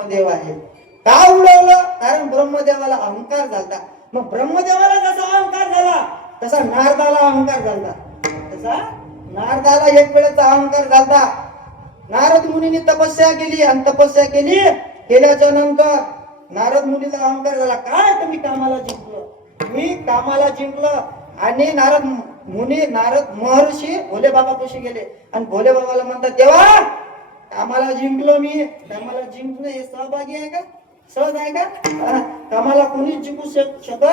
ब्रह्मदेव आहे. का उडवलं? कारण ब्रह्मदेवाला अहंकार झाला. मग ब्रह्मदेवाला जसा अहंकार झाला तसा नारदाला अहंकार झाला. तसा नारदाला एक वेळेचा अहंकार झाला. नारद मुनींनी तपस्या केली आणि तपस्या केल्याच्या नंतर नारद मुनीला अहंकार झाला. काय तुम्ही कामाला जिंकलं, मी कामाला जिंकलं. आणि नारद महर्षी भोले बाबा कशी गेले आणि भोले बाबाला म्हणतात, देवा कामाला जिंकलो मी. कामाला जिंकणं हे सहभागी आहे का? सहज आहे का? कामाला कोणीच जिंकू शकत?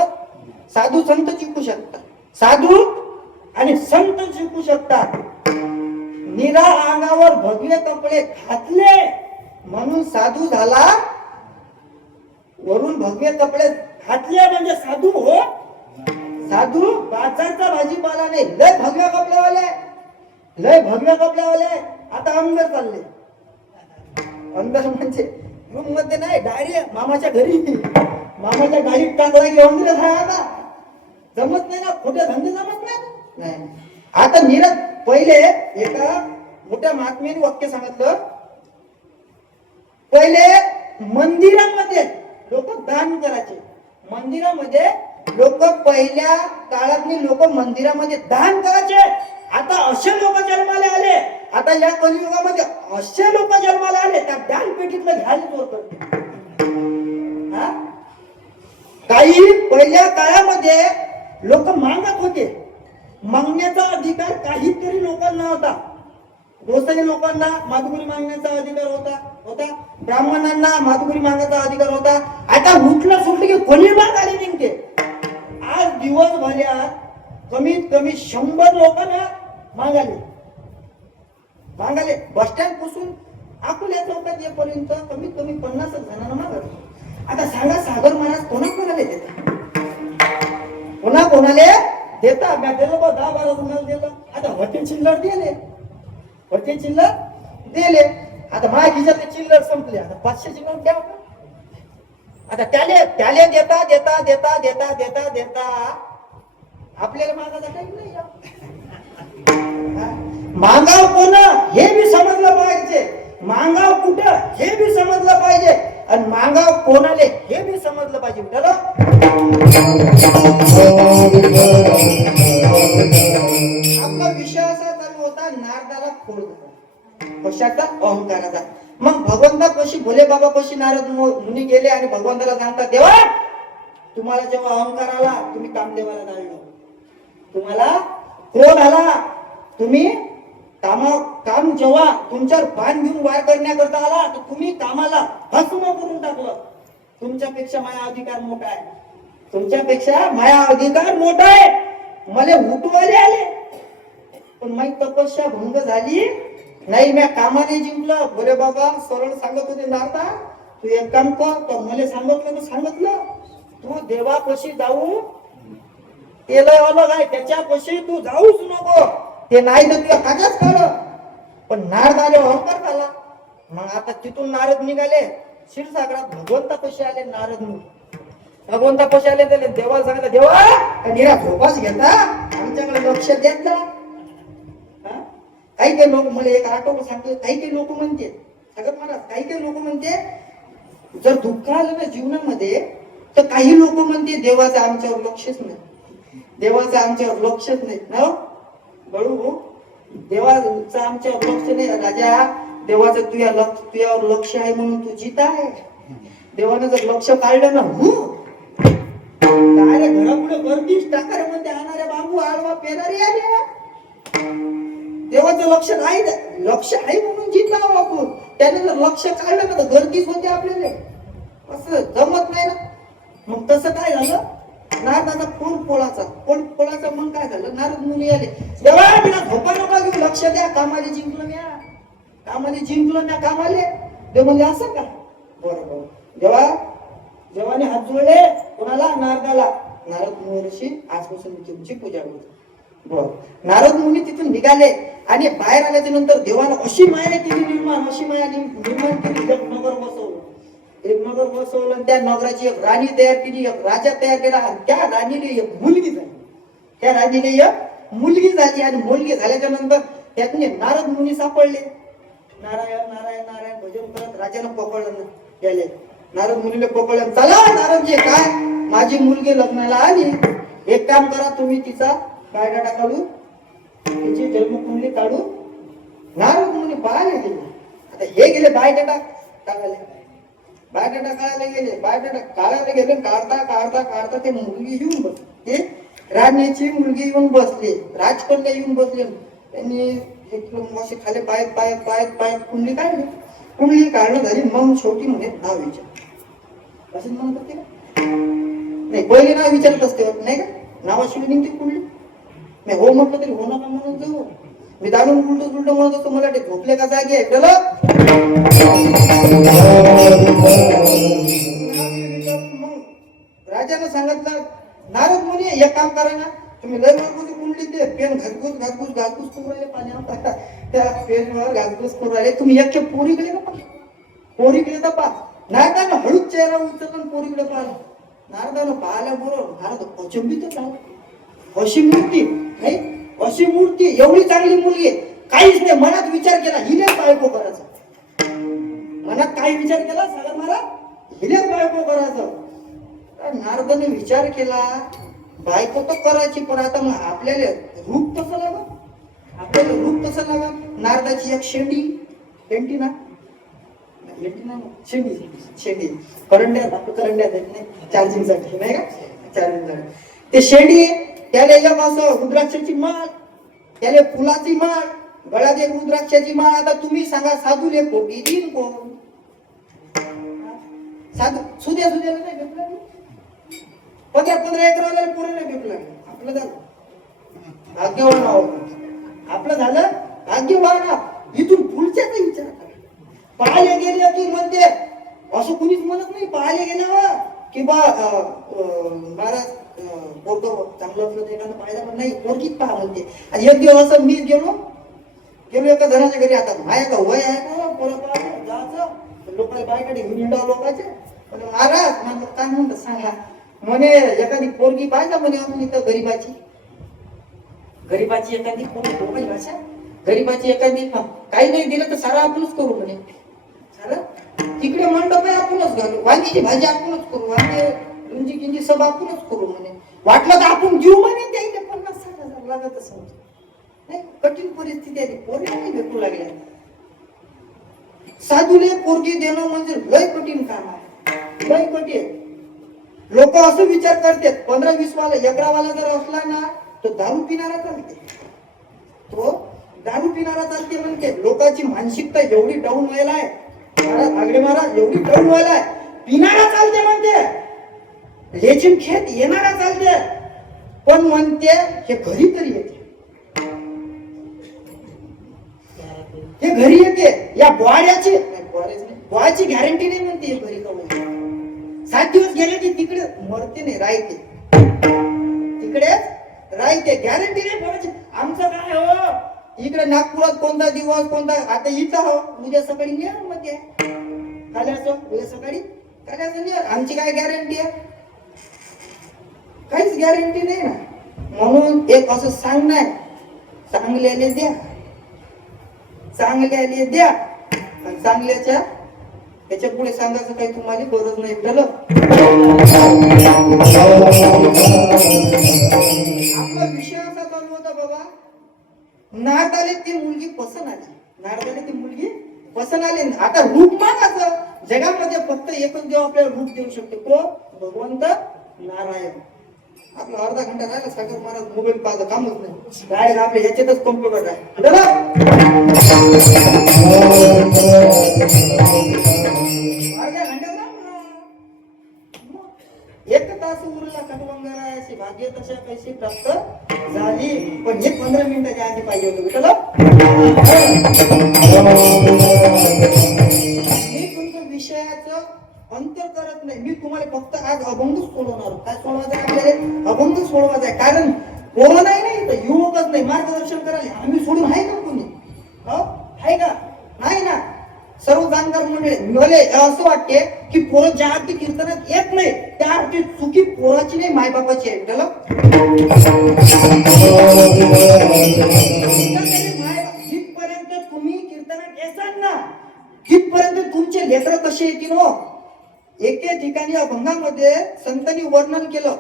साधू संत जिंकू शकतात. साधू आणि संत जिंकू शकतात. निरा अंगावर भगवे कपडे घातले म्हणून साधू झाला. वरून भगवे कपडे घातले म्हणजे साधू हो. साधू बाजारचा भाजीपाला नाही. लय भगव्या कपड्यावाले आता अंदर चालले. अंदर म्हणजे रूम मध्ये नाही, डायरेक्ट मामाच्या घरी. मामाच्या गाडीत टाकला की अंदर आता जमत नाही ना, खोटे धंदे जमत नाही. आता नीरज पहिले एका मोठ्या महात्म्याने वाक्य सांगितलं. पहिले मंदिरामध्ये लोक दान करायचे. मंदिरामध्ये लोक पहिल्या काळात लोक मंदिरामध्ये दान करायचे. आता असे लोक जन्माला आले. आता या कलियुगामध्ये असे लोक जन्माला आले त्या दान पेटीतलं घ्यायला चोर करते. काही पहिल्या काळामध्ये लोक मागत होते. मागण्याचा अधिकार काहीतरी लोकांना होता. गोसाई लोकांना माधुकरी मागण्याचा अधिकार होता. ब्राह्मणांना माधुकरी मागण्याचा अधिकार होता. आता उठलं सुटलं की कोणी मागायला निघते. आज दिवसभरात कमीत कमी 100 लोकांना मागाले. बस स्टँड पासून अकोल्या चौकात येईपर्यंत कमीत कमी 50 जणांना मागले. आता सांगा सागर महाराज कोणाला देतात? कोणाला देता? मी दिलं बा 10-12 जणांना दिलं. आता होते चिल्लर दिले. आता माझ्या खिशातले चिल्लर संपले. आता 500 चिल्लर द्या. आता त्याले देता आपल्याला मागायचा काही नाही. मागाव कोण हे बी समजलं पाहिजे. मागाव कुठं हे बी समजलं पाहिजे. आणि मागाव कोणाले हे बी समजलं पाहिजे. आपला विषय असा चालू होता, नारदाला फोड झाला. कशाचा? अहंकाराचा. मग भगवंता कशी, भोले बाबा कशी नारद मुनी गेले आणि भगवंताला सांगतात, देवा तुम्हाला जेव्हा अहंकार आला तुम्ही कामदेवाला जाळलं. तुम्हाला क्रोध आला, तुम्ही काम जेव्हा तुमच्यावर बाण घेऊन वार करण्याकरता आला तर तुम्ही कामाला भस्म करून टाकलं. तुमच्यापेक्षा माझा अधिकार मोठा आहे. तुमच्यापेक्षा माझा अधिकार मोठा आहे. मला उठवाले आले पण माझी तपस्या भंग झाली नाही. मी कामाने जिंकलं. भोले बाबा सरळ सांगत होते, नारदा तू एक काम कर. मला सांगितलं तू देवापाशी जाऊ ते लय अलग आहे. त्याच्यापाशी तू जाऊच नको. ते नाही तर तुला कागज काढ. पण नारदाले अहंकार झाला. मग आता तिथून नारद निघाले. क्षीरसागरात भगवंतापाशी आले. नारद भगवंतापाशी आले. त्याला देवाला सांगितलं, देवा निरा झोपाच घेता, आमच्याकडे लक्ष देत ना. काही लोक मला एक आठवण सांगते. काही लोक म्हणते सांगत महाराज, काही लोक म्हणते जर दुःख आलं ना जीवनामध्ये तर काही लोक म्हणते देवाचं आमच्यावर लक्षच नाही. देवाचं आमच्यावर लक्षच नाही ना बळू. देवाचं आमच्यावर लक्ष नाही. राजा देवाचं तुझ्यावर लक्ष आहे म्हणून तू जित आहे. देवानं जर लक्ष काढलं ना काय घरापुढे गर्दीच टाकारे म्हणते आणणारे बाबू आडवा पेरारी आले. देवाचं लक्ष नाही. लक्ष आहे म्हणून जिंकला आपण. त्याने जर लक्ष काढलं ना तर गर्दीच होते आपल्याला. असं जमत नाही ना. मग तसं काय झालं, नारदाचा पोळाचा मग काय झालं, नारद मुनी आले. देवा बिना झोपा नका घेऊ, लक्ष द्या. कामाले जिंकलो म्या कामाले. देव म्हणजे असं का? बरोबर. देवाने हात जोडले कोणाला? नारदाला. नारद महर्षी आजपासून तुमची पूजा करतो. बरं. नारद मुनी तिथून निघाले आणि बाहेर आल्याच्या नंतर देवानं अशी माया केली निर्माण केली. एक नगर बसवलं आणि त्या नगराची एक राणी तयार केली, एक राजा तयार केला. आणि त्या राणीने एक मुलगी झाली. आणि मुलगी झाल्याच्या नंतर त्यातले नारद मुनी सापडले. नारायण नारायण नारायण भजन करत राजानं पकडलं. गेले. नारद मुनीला पकडले, चला नारदजी, काय माझी मुलगी लग्नाला आली, एक काम करा तुम्ही तिचा बायोडाटा काढू, तिची जन्मकुंडली काढू. नारद मुनी पाहायला गेले. आता हे गेले बायोडाटा काढायला, बायोडाटा काढायला गेले, बायोडाटा काढायला गेले. काढता काढता काढता ते मुलगी येऊन बसली, ते राणीची मुलगी येऊन बसली, राजकन्या येऊन बसली. त्यांनी असे खाली पायत पायत पायत पायत कुंडली काढली. कुंडली काढणं झाली. मग शेवटी म्हणे नाव विचार, असं म्हणत होते का नाही, पहिले नाव विचारत असते नाही का, नावाशिवाय निघते कुंडली. मी हो म्हटलं तरी हो नका म्हणून जाऊ. मी दारून उलट उलट म्हणत असतो, मला ते झोपले का जागी आहे मग राजानं सांगितलं, नारद मुनी एक काम करा ना, तुम्ही लय वेळ कुंडली ते पेन घासघूस घासघूस घासघूस करून राहिले पाण्यावर, त्या पेनवर घासघूस करून राहिले. तुम्ही एक पोरीकडे का पहा, पोरीकडे तर पहा. नारदानं हळूच चेहरा उचलला पोरीकडे पाहिला. नारदानं पाहिल्याबरोबर नारद अचंबितच झाला. अशी मूर्ती नाही, अशी मूर्ती, एवढी चांगली मुलगी, काहीच नाही. मनात विचार केला हिलेच बायको करायचं, मनात काही विचार केला सगळं मला हिलेच बायको करायचं. नारदाने विचार केला बायको तर करायची, पण आता मग आपल्याला रूप कसं लागा, आपल्याला रूप कसं लागा. नारदाची एक शेंडी, शेंडी ना, शेंडी शेंडी करंड्या, आपलं करंड्या नाही चार्जिंग साठी नाही का, चार्जिंग साठी ते शेंडी. त्याला एक असं रुद्राक्षाची माळ, त्याला फुलाची माळ, गळ्यात एक रुद्राक्षाची माळ. आता तुम्ही सांगा साधूले पोटी देईन कोण? साधू सुद्या सुद्याला नाही भेटला, 15 एकराला पुढे नाही भेटला. आपलं झालं भाग्यवान आहोत, आपलं झालं भाग्यवान. इथून पुढच्याचा विचार करा. पाहायला गेले की म्हणते, असं कुणीच म्हणत नाही पाहायला गेल्यावर की बा महाराज पोरगं चांगलं असलं तर एखादं पाहायला, पण नाही पोरगीच पहा म्हणते. आणि एक दिवस असं मीच गेलो एका जणाच्या घरी. आता माया का वय आहे का पोरं जायचं, लोकांना बायकडे घेऊन हिंडाव लोकांचे. महाराज म्हणलं काय म्हणतात सांगा. म्हणे एखादी पोरगी पाहिजे म्हणे आपण इथं गरीबाची, गरीबाची एखादी पोरगी भाषा, गरीबाची एखादी, काही नाही दिलं तर सारा आपणच करू म्हणे. सारं तिकडे मंडप आहे आपणच घालू, वांगीची भाजी आपणच करू, वांगे गुंजी किंजी सब आपणच करू म्हणे. वाटलं तर आपण जीव म्हणे त्याला 50-60 लागत असं नाही. कठीण परिस्थिती आहे, पोरगी नाही भेटू लागल्या. साधूले पोरगी देणं म्हणजे लय कठीण काम आहे, लय कठीण. लोक असं विचार करतात 15-20 वाला एकरावाला जर असला ना तो दारू पिणारा चालते, तो दारू पिणारा चालते म्हणते. लोकांची मानसिकता एवढी डाऊन व्हायला आहे महाराज, आगडे महाराज, एवढी डाऊन व्हायला आहे. पिणारा चालते म्हणते, लेचिन खेत येणारा चालते, पण म्हणते हे घरी तरी येते, हे घरी येते. या बॉयाची गॅरंटी नाही म्हणते हे घरी करून. 7 दिवस गेले की तिकडे मरते नाही, राहते तिकडेच राहते, गॅरंटी नाही बॉयाची. आमचं काय हो इकडे नागपुरात कोणता दिवस कोणता, आता इथं हो उद्या सकाळी न्या मध्ये, काल असं उद्या सकाळी काय असं न्या. आमची काय गॅरंटी आहे, काहीच गॅरंटी नाही ना. म्हणून एक असं सांगणार, चांगल्याले द्या, चांगल्याले द्या, आणि चांगल्याच्या त्याच्या पुढे सांगायचं काही तुम्हाला गरज नाही. आपला विषय असा चालू होता बाबा, नारदाले ती मुलगी पसंत आली, नारदाले ती मुलगी पसंत आली. आता रूप मागायचं, जगामध्ये फक्त एकच देव आपल्याला रूप देऊ शकते, को भगवंत नारायण. आपला अर्धा घंटा राहिला सागर महाराज मोबाईल पाहता कामच नाही, डायरेक्ट आपल्या ह्याच्यातच कॉम्प्युटर आहे. एक तास उरला कटवंगराची भाग्य तशा पैसे प्राप्त झाली, पण हे 15 मिनिटाच्या आधी पाहिजे होतं विठ्ठल. मी तुमचं विषयाचं अंतर करत नाही, मी तुम्हाला फक्त आज अभंग सोडवणार. काय सोडवायचं आपल्याला? अभंग सोडवायचा आहे. कारण पोरं नाही ना इथं, युवकच नाही मार्गदर्शन करायला. आम्ही सोडून आहे का कोणी? हो आहे का? नाही ना. सर्व जाणकार मंडळी, मला असं वाटते की पोरं ज्या अर्थी कीर्तनात येत नाही त्या अर्थी चुकी पोराची नाही, मायबापाची आहे. त्याला जिथपर्यंत तुम्ही कीर्तनात येसाल ना, तिथपर्यंत तुमचे लेकरं कसे येतील हो, एके ठिकाणी अभंगामध्ये संतांनी वर्णन केलं,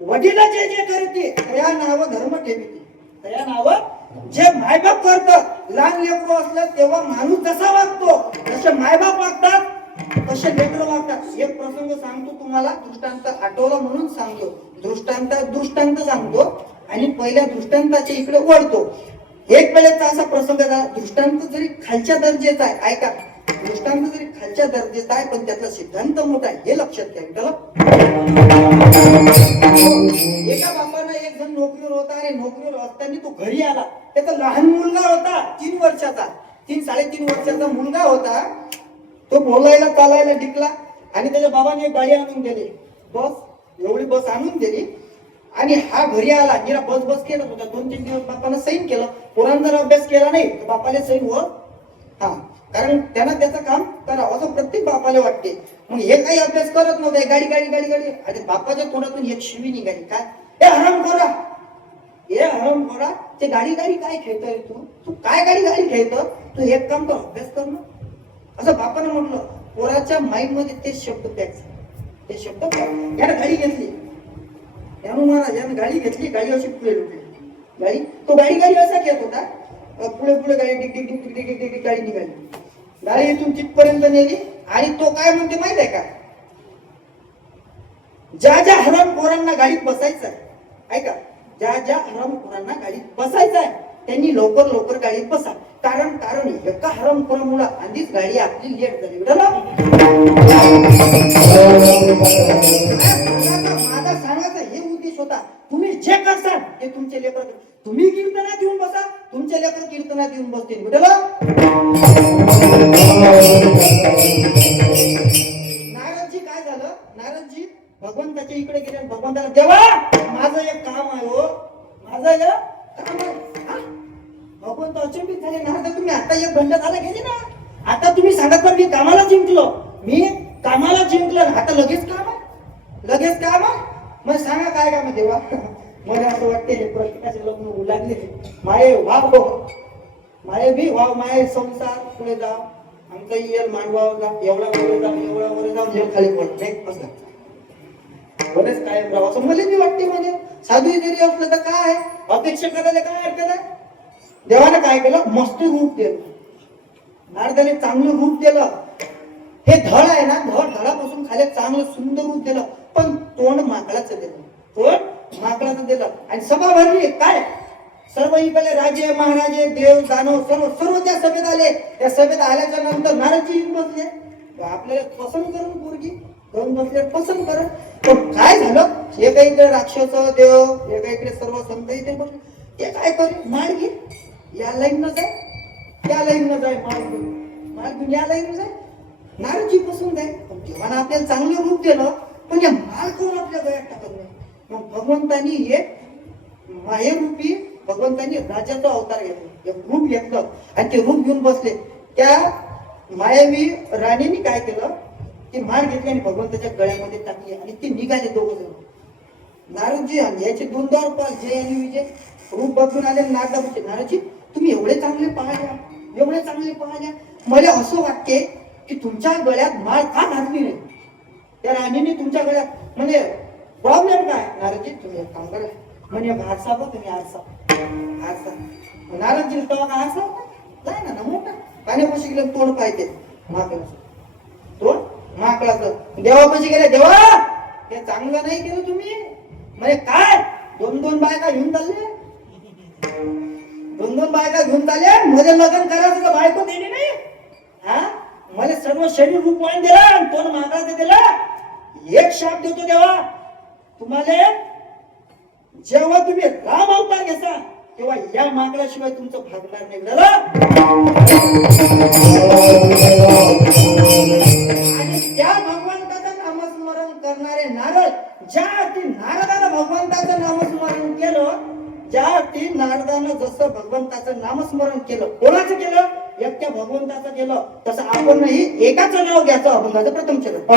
वडील जे जे करते त्या नाव धर्म ठेवते, त्या नाव जे मायबाप करत. लहान लेकरू असलं तेव्हा माणूस जसा वागतो तसे मायबाप वागतात, तसे लेकरं वागतात. एक प्रसंग सांगतो तुम्हाला, दृष्टांत आठवला म्हणून सांगतो. दृष्टांत सांगतो आणि पहिल्या दृष्टांताच्या इकडे वळतो. एक वेळेचा असा प्रसंग झाला. दृष्टांत जरी खालच्या दर्जाचा आहे, ऐका, दृष्टांत जरी खालच्या दर्जाचा आहे पण त्यातला सिद्धांत मोठा आहे, हे लक्षात घ्या. एका बापानं एक जण नोकरीवर होता आणि नोकरीवर असताना तो घरी आला. त्याचा लहान मुलगा होता, 3 वर्षाचा, 3-3.5 वर्षाचा मुलगा होता. तो बोलायला चालायला शिकला आणि त्याच्या बाबाने एक गाडी आणून दिली, बस, एवढी बस आणून दिली. आणि हा घरी आला, निरा बस केलं होता. 2-3 दिवस बापानं सैन केलं. पोरांना जर अभ्यास केला नाही तर बापाला सैन वर, हा, कारण त्यानं त्याचं काम करावं असं प्रत्येक बापाला वाटते. मग हे काही अभ्यास करत नव्हते, गाडी गाडी गाडी गाडी. आणि बापाच्या तोंडातून एक शिवी निघाली, काय, ए हरामखोरा, ए हरामखोरा, ते गाडी गाडी काय खेळतोय तू काय गाडी गाडी खेळतो, तू एक काम कर, अभ्यास कर ना, असं बापानं म्हटलं. पोराच्या माइंड मध्ये ते शब्द पॅक, ते शब्द यानं गाडी घेतली, यानं महाराज यानं गाडी घेतली, गाडी अशी पुढे लुटली. गाडी, तो गाडी गाडी असा खेळत होता, पुढे पुढे गाडी Dick Dick Dick Dick Dick Dick गाडी निघाली. गाडी इथून तिथपर्यंत नेली. आणि तो काय म्हणते माहित आहे का, ज्या ज्या हरामखोरांना गाडीत बसायचं आहे, ऐका, ज्या ज्या हरामखोरांना गाडीत बसायचं आहे त्यांनी लवकर लवकर गाडीत बसा. कारण एका हरामखोरामुळे आधीच गाडी आपली लेट झाली. माझा सांगायचा हे उद्देश होता, तुम्ही जे करसाल ते तुमचे लेकर, तुम्ही कीर्तनात येऊन बसा, तुमचे लेकर कीर्तनात येऊन बसतील. नारदजी काय झालं, नारदजी भगवंताच्या इकडे गेले आणि भगवंताला, देवा माझं एक काम आहे, हो माझं एक काम आहे. भगवंत अचंबित झाले, नारद तुम्ही आता 1 घंटा झाला गेले ना, आता तुम्ही सांगत मी कामाला जिंकलो, मी कामाला जिंकलो, आता लगेच काम आहे, लगेच काम आहे. मग सांगा काय काम आहे देवा. मला असं वाटते हे प्रत्येकाचे लग्न उलागले, माये वाव गो, माये बी वाव, माये संसार पुढे जाव, आमचा येल मांडवाव जा, एवढा वर जाऊन जेल खाली पडते असं बरेच काय राव, असं मला बी वाटते. म्हणजे साधू जरी असलं तर काय अपेक्षा करायला काय हरकत आहे. देवाने काय केलं, मस्त रूप दिलं, नारदाने चांगलं रूप दिलं. हे धड आहे ना, धडापासून खाली चांगलं सुंदर रूप दिलं, पण तोंड माकडाचं दिलं, तोंड माकडाचं दिलं. आणि सभा भरली, काय सर्व इकडे राजे महाराजे देव दानव सर्व त्या सभेत आले. त्या सभेत आल्याच्या नंतर नारदजी बसले, आपल्याला पसंत करून पोरगी दोन बसले, पसंत करत. पण काय झालं, एका इकडे राक्षस देव, एका इकडे सर्व संत इथे बसले. ते काय करे, माळ घे, या लाईन न जाय, त्या लाईन न जाय, माळ घेऊन या लाईन न जाय. नारदजी पसंत आहे, पण देवानं आपल्याला चांगलं रूप दिलं, पण या माळ कोण आपल्या गळ्यात टाकत नाही. मग भगवंतानी हे माहेरूपी भगवंतांनी राजाचा अवतार घेतला, एक रूप घेतलं आणि ते रूप घेऊन बसले. त्या मायावी राणीने काय केलं, ती माळ घेतली आणि भगवंताच्या गळ्यामध्ये टाकली आणि ते निघाले दोघं जण. नारदजी याचे 2 द्वार पास, जय आणि विजय, रूप बदलून आले. नारदजी तुम्ही एवढे चांगले पाहिल्या, एवढे चांगले पाहिल्या, मला असं वाटते की तुमच्या गळ्यात माळ का घातली नाही. त्या राणीने तुमच्या गळ्यात, म्हणजे प्रॉब्लेम काय. नारदजी तुम्ही एक काम करा, म्हणजे आरसा बघ तुम्ही, आरसा आरसा. नारदजी तेव्हा का आरसा जाय ना मोठा पाण्यापाशी गेलं, तोंड पाहिजे माकडाचं, तोंड माकडाचं. देवापाशी गेले, देवा हे चांगलं नाही केलं तुम्ही, म्हणजे काय 2-2 बायका घेऊन चालले, 2-2 बायका घेऊन चालले, मध्ये लग्न करायचं तर बायको दिली नाही. हा, मला सर्व शरीर रूपवान दिला, तोंड माकडाचं दिलं. एक शाप देतो देवा तुम्हाला, जेव्हा तुम्ही राम अवतार घेता तेव्हा या माकडाशिवाय तुमचं भागणार नाही. आणि त्या भगवंताचं नामस्मरण करणारे नारद, ज्या ती नारदानं भगवंताचं नामस्मरण केलं, ज्या ती नारदानं जसं भगवंताचं नामस्मरण केलं, कोणाचं केलं, एकट्या भगवंताचं केलं, तसं आपणही एकाचं नाव घ्यायचं अभंगाचं प्रथम चरण. Oh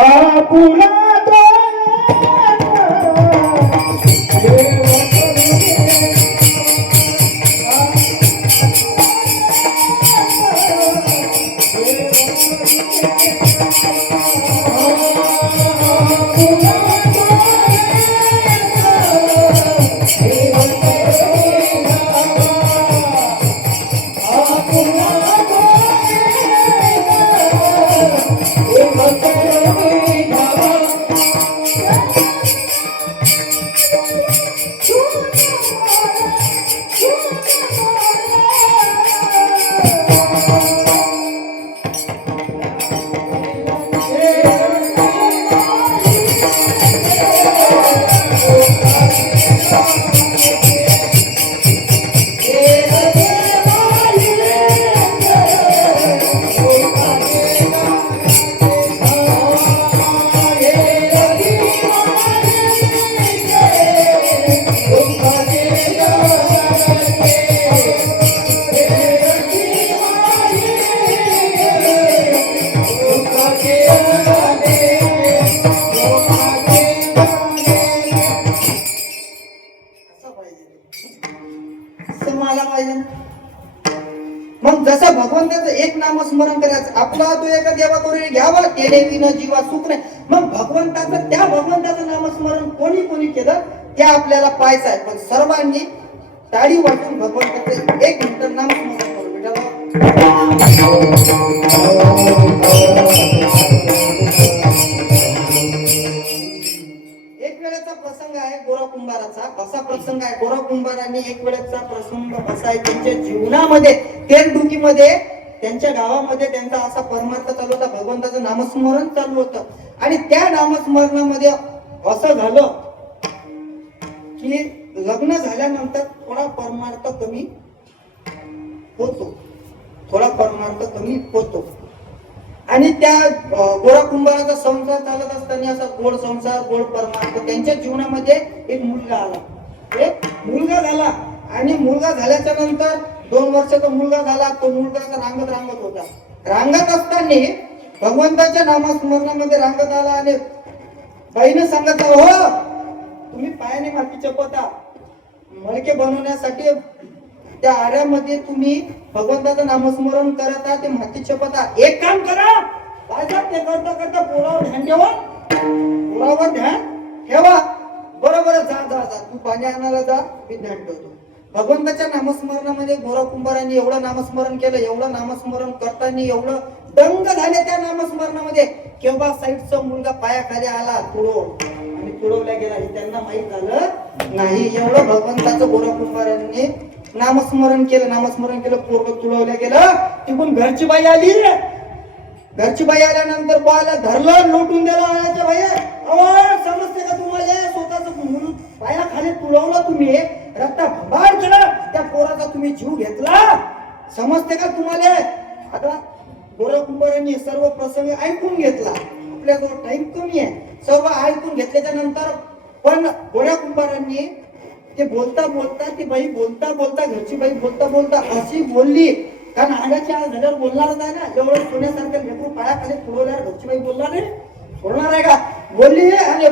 मला पाहिजे. मग जसं भगवंताचं एक नामस्मरण करायचं, आपला तो एका देवा करून घ्यावा, तेने विना जीवा सुख नाही. मग भगवंताचं, त्या भगवंताचं नामस्मरण कोणी कोणी केलं ते आपल्याला पाहायचं आहे. पण सर्वांनी टाळी वाजून भगवंताचं एक मिनिट नामस्मरण करू बेटा. एक वेळेचा प्रसंग आहे गोरा कुंभाराचा. असा प्रसंग आहे, गोरा कुंभारांनी एक वेळेचा प्रसंग असा आहे त्यांच्या जीवनामध्ये, तेलडुकीमध्ये, त्यांच्या गावामध्ये त्यांचा असा परमार्थ चालू होता, भगवंताचं नामस्मरण चालू होतं. आणि त्या नामस्मरणामध्ये असं झालं की लग्न झाल्यानंतर थोडा परमार्थ कमी होतो, थोडा परमार्थ कमी होतो. आणि त्या गोरा कुंभाराचा संसार चालत असताना असा गोड संसार, गोड परमार्थ, त्यांच्या जीवनामध्ये एक मुलगा आला, एक मुलगा झाला. आणि मुलगा झाल्याच्या नंतर 2 वर्षाचा मुलगा झाला. तो मुलगा रांगत होता. रांगत असताना भगवंताच्या नामस्मरणामध्ये रांगत आला आणि बाईनं सांगत, हो तुम्ही पायाने माती चपता, मडके बनवण्यासाठी त्या आऱ्यामध्ये तुम्ही भगवंताचं नामस्मरण करता, ते माती चपता. एक काम करा, ते करता करता पोरावर ध्यान ठेवा, पोरावर ध्यान ठेवा. बरोबर, जा जा जा, तू पाणी आणायला जा, मी ध्यान ठेवतो. भगवंताच्या नामस्मरणामध्ये गोरा कुंभारांनी एवढं नामस्मरण केलं, एवढं नामस्मरण करताना एवढं दंग झाले त्या नामस्मरणामध्ये, केव्हा साईडचा मुलगा पायाखाली आला, आणि तुडवल्या गेला हे त्यांना माहित झालं नाही. एवढं भगवंताचं गोरा कुंभारांनी नामस्मरण केलं, पोरग तुडवल्या गेलं. तिकडून घरची बाई आली. घरची बाई आल्यानंतर बाला धरलं, लोटून दिलं. आणायच्या बाई, समजते का तुम्हाला, स्वतःच म्हणून पायाखाली तुडवलं तुम्ही, रक्ता भंबार केलं, त्या पोराचा तुम्ही जीव घेतला, समजते का तुम्हाला. आता गोरा कुंभारांनी सर्व प्रसंग ऐकून घेतला. आपल्याजवळ टाइम कमी आहे, सर्व ऐकून घेतल्याच्या नंतर पण गोरा कुंभारांनी ते बोलता बोलता, ती बाई बोलता बोलता, घरची बाई बोलता बोलता अशी बोलली, कारण अंगाच्या आज झाल्यावर बोलणारच आहे ना. एवढं सोन्यासारखं लेकरू पायाखाली तुडवल्यावर घरची बाई बोलणार नाही, बोलणार आहे का, बोलली. आणि